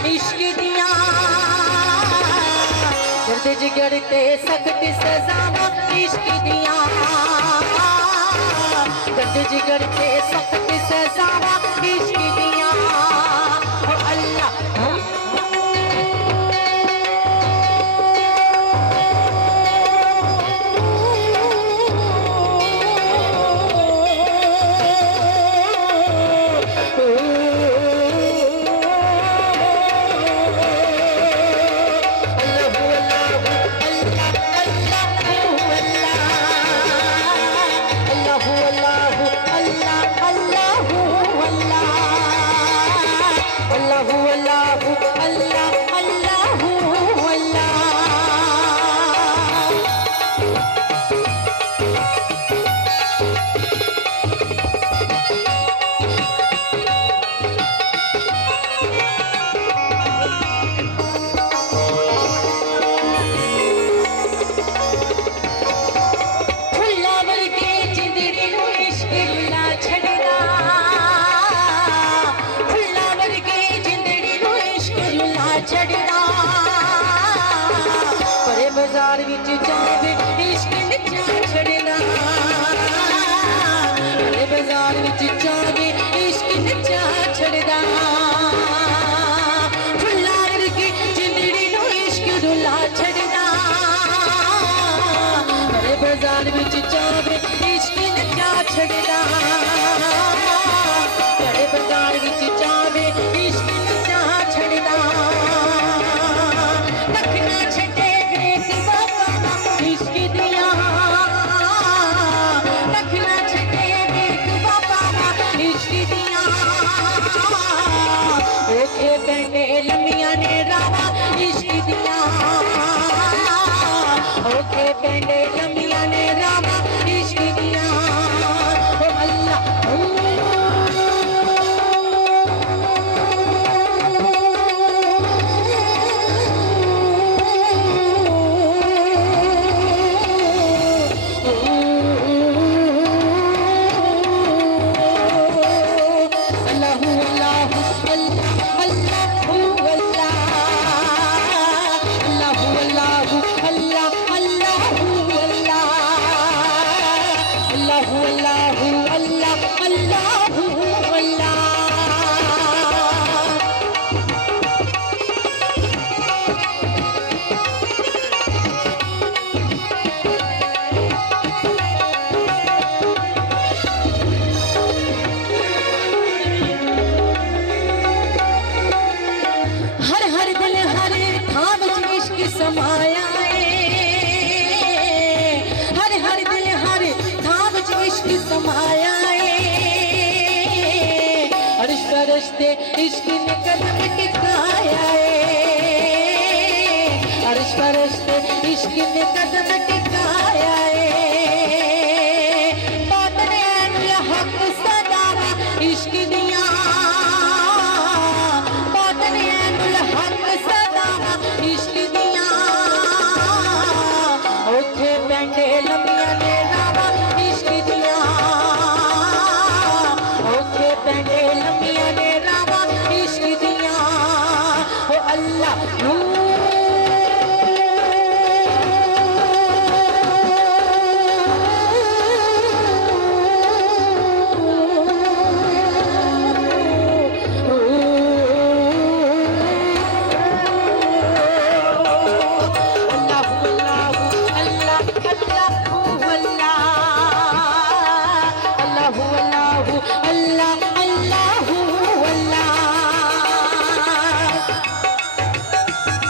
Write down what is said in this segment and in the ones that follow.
इश्क दिया दर्द जिगर ते सख्त सजावा इश्क दिया दर्द जिगर ते सख्त सजावा इश्क दिया ओ अल्लाह बाजार विच जावे इश्क नचा छड़ना बाजार विच जावे इश्क नचा छड़दा फुल्ला वर्गी जिंदड़ी नू इश्क रुला छड़दा बाजार विच जावे इश्क नचा छड़दा बाजार विच जावे इश्क नचा छड़दा तखना छड़े इश्क दिया रखना छड़े बाबा इश्क दिया ओखे पेंडे लमिया ने रावा इश्क दिया ओखे पेंडे लमिया ने रावा इश्क दिया ओ अल्लाह समाया हर हर दिल हर थाम इश्क समाया अर्श फरिश्ते इश्क ने कदम टिकाया अर्श फरिश्ते इश्क ने कदम टिकाया बातन हक सदावा इश्क दिया बातन हक सदावा इश्क दिया ओखे पेंडे लमिया ने रावा इश्क दिया ओखे पेंडे लमिया ने रावा इश्क दिया ओ अल्लाह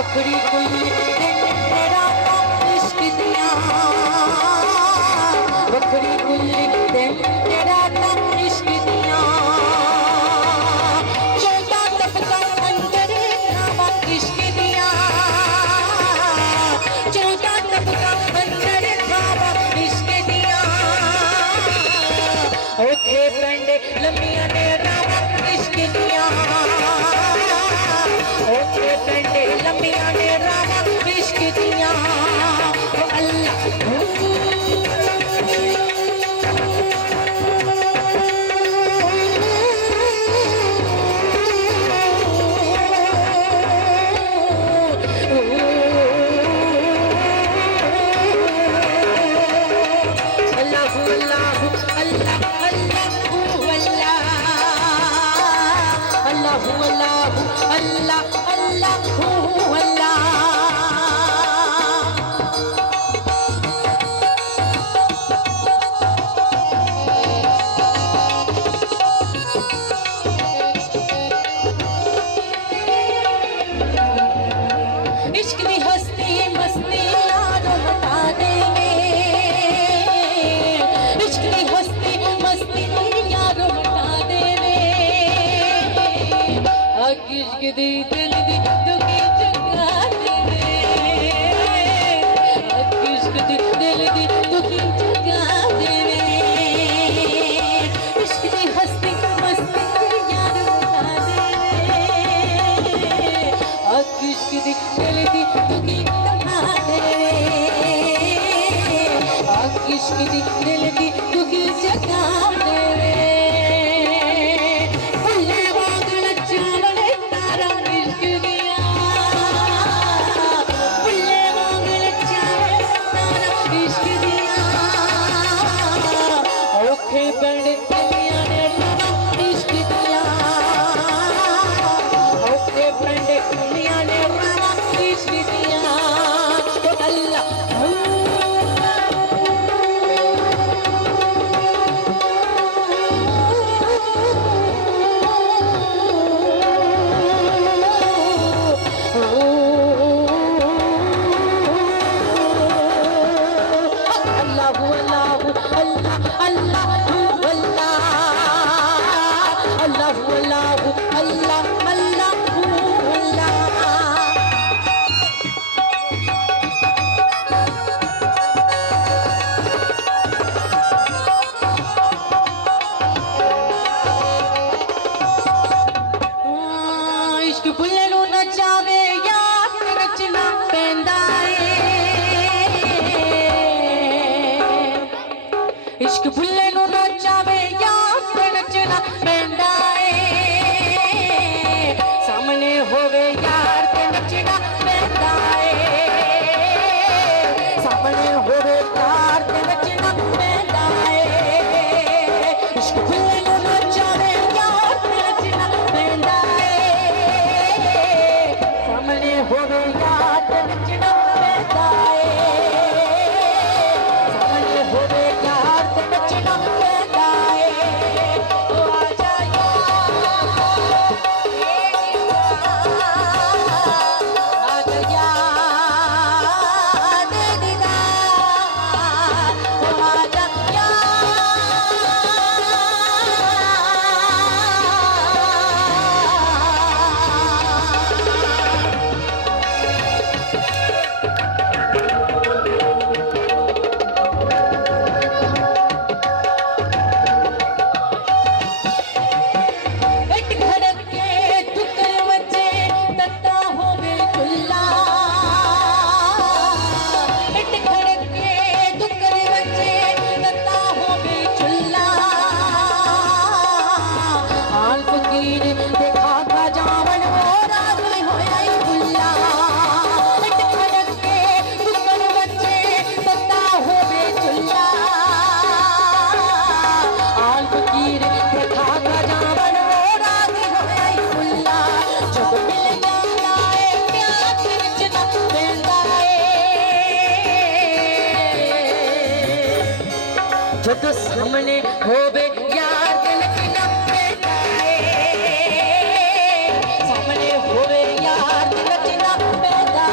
बकरी कुल्ली तेरा इश्क दिया बकरी कुल्ली तेरा इश्क दिया चौदह तबका अंदर नामा इश्क दिया चौदह तबका अंदर नामा इश्क दिया ओखे पंडे लम्बिया ने नामा इश्क दिया ओखे पंडे लम्बिया ने रामा इश्क दिया ओ अल्लाह इश्क दी दिल दी दुखी जगा देवे इश्क दी दिल दी दुखी जगा देवे इश्क दी हस्ती मस्ती यार बता देवे इश्क दी दिल दी दुखी जगा देवे इश्क दी दिल दी दुखी जगा देवे इश्क भुल्ले नू नचावे यार ते नचना पैंदा ए सामने होवे यार ते नचना पैंदा ए सामने होवे यार ते नचना पैंदा ए इश्क भुल्ले नू नचावे यार ते नचना पैंदा ए सामने होवे यार ते नचना पैंदा ए सामने होवे जद सामने होवे यार ते नचना पैंदा ए सामने होवे यार ते नचना पैंदा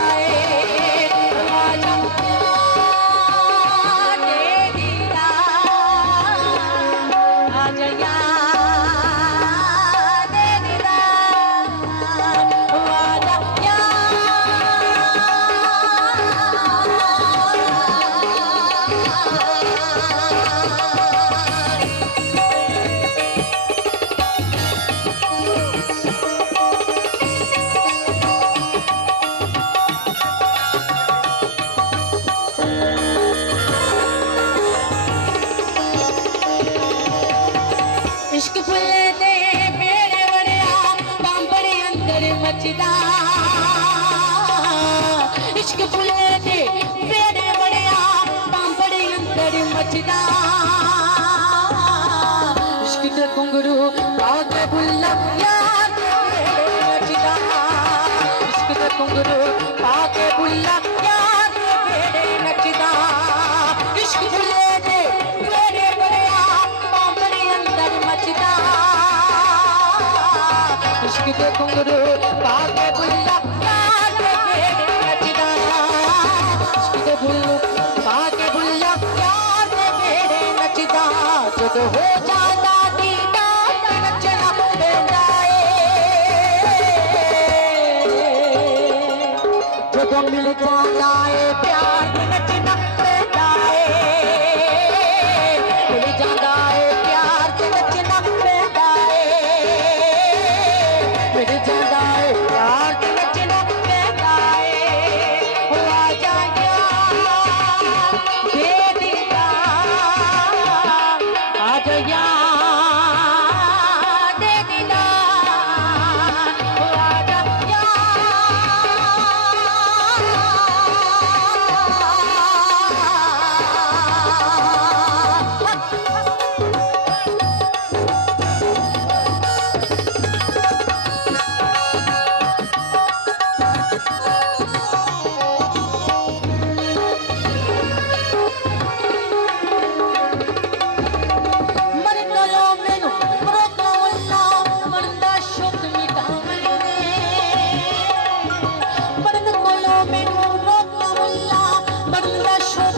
इश्क फुले दे वेड़े बड़िया तांबड़े अंदर मचदा इश्क दे घुंघरू पाके बुल्ला यार दे वेड़े नचदा इश्क दे घुंघरू पाके बुल्ला यार दे वेड़े नचदा इश्क फुले दे वेड़े बड़िया तांबड़े अंदर मचदा इश्क दे घुंघरू पाके बुल्ला यार दे वेड़े नचदा इश्क दे बुल्लू पाके बुल्ला यार दे वेड़े नचदा जदों हो जांदा दीदार ते नचना पैंदा ए जदों मिल जांदा ए प्यार ते नचना पैंदा ए मिल जांदा ए प्यार ते नचना पैंदा ए मिल जांदा ए प्यार ते नचना पैंदा ए ओ आ जा यार दे दीदार आ जा यार दे दीदार ओ आ जा मर गलो मैनू रोका वल्ला मरदा शुक मिटावन दे मरन कोलो मैनू रोका वल्ला मरदा शुक